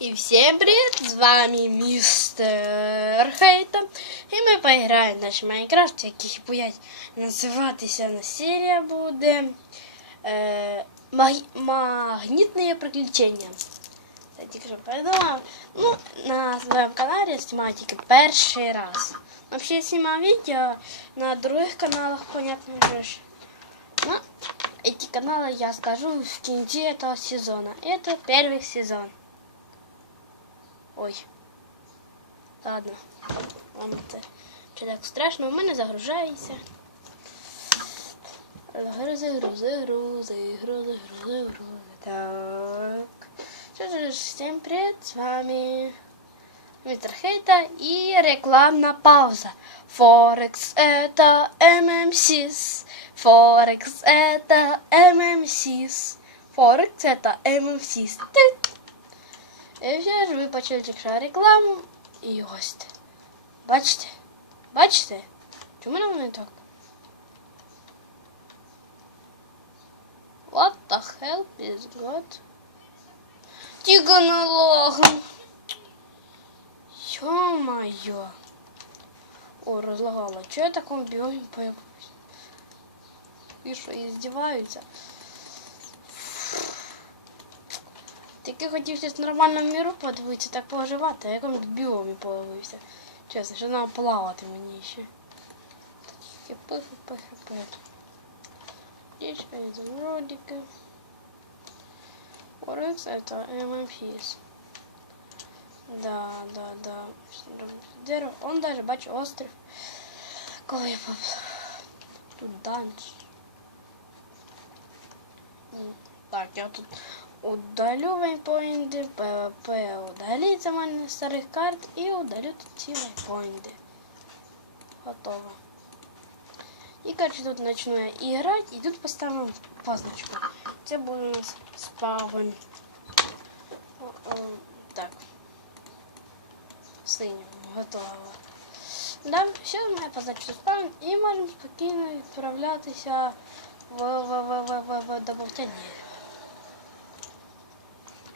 И всем привет, с вами мистер Хейта. І ми поіграємо в наш Майнкрафт, який будуть називатися на серія буде е, маг... Магнітне приключення. Це тільки що придумав. Ну, на своєму каналі я знімаю тільки перший раз. Вообще я снимаю видео на других каналах, понятно же. ж. Ну, эти каналы я скажу в конце этого сезона. Это первый сезон. Ой. Ладно. Вам це чи так страшно, у мене загружається. Грузи, грузи, грузи, грузи, грузи, грузи. Так. Что же, всем привет, с вами Мистер Хейта и рекламная пауза. Форекс это ММСИС. Форекс это ММСИС. Форекс это ММСИС. Тик. І вже ж ви почули якщо рекламу і ось. Бачите? Бачите? Чому нам не так? What the hell is God? Логом. Ё-моё. О, разлагало. Чё я таком биоме появилась? И что, издеваются? Тільки хотів щось в нормальному міру подивитися, так поживати, а якому біомі появився. Чесно, що треба плавати мені ще. Такі пихи, пихи, пихи. Здесь изумрудики. Орекс это ММПС. Да, да, да. Дерево. Он даже бачу острів. Коли я поплав. Тут данж. М, Так, я тут удалю вейпоінти, ПВП удаліть за мене старих карт і удалю тут ці вейпоінти. Готово. І короче, тут почну я і грати, і тут поставимо позначку. Це буде у нас спавн. О, о, Так. Синьо, готово. Да, все, моя позначка спавн, і можемо спокійно відправлятися в, в, в, в, в, в добавлення.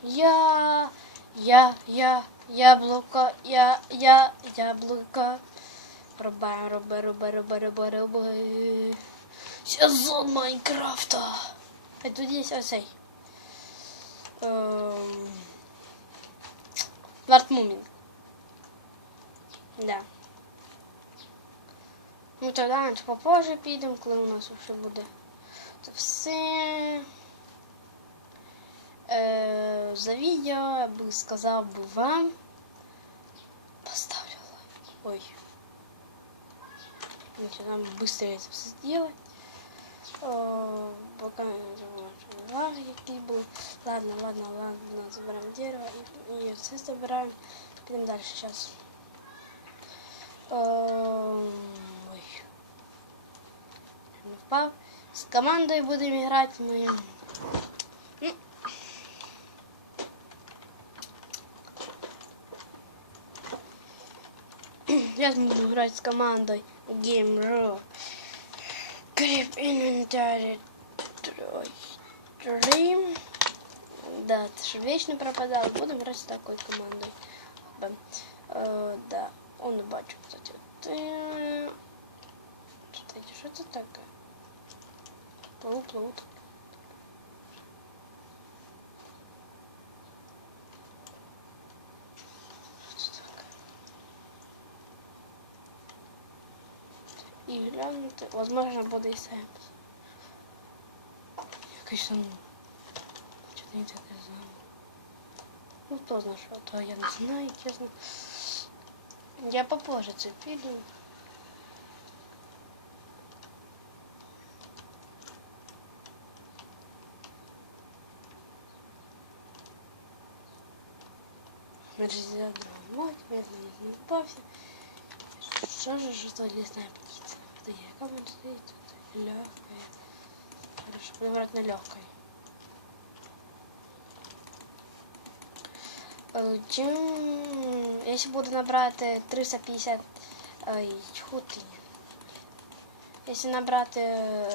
Я, я, я, яблуко, я, я, яблуко. Рубаем, руба, руба, руба, руба, руба. Сезон Майнкрафта. А тут есть осей. Эм... Варт Мумин. Да. Ну тогда попозже підемо, коли у нас вже буде. Це все. Е, за відео я би сказав би вам. Поставлю лайк. Ой. Ничего, нам быстрее это все сделать. О, пока не были. Ладно, ладно, ладно, забираем дерево и, и все собираем. Пойдем дальше сейчас. Ой. Впав. С командой будем играть мы. Я буду играть с командой Game Raw. Grip Inventory Dream. Да, ты же вечно пропадал. Буду играть с такой командой. Э, да, он бачу. Ты... Кстати, что это такое? Плыву, плыву. Что это такое? І глянути, возможно, буде і сенс. Якийсь там... Чи не таке знаю. Ну, хто знає, що, то я не знаю, чесно. Я попозже це піду. Значит, я мать, я не упався. Что же, что лесная птица? Это я. Как он стоит? Легкая. Хорошо, брать на легкой. Чим... Якщо буду набрати 350... Ой, чху ти. Якщо набрати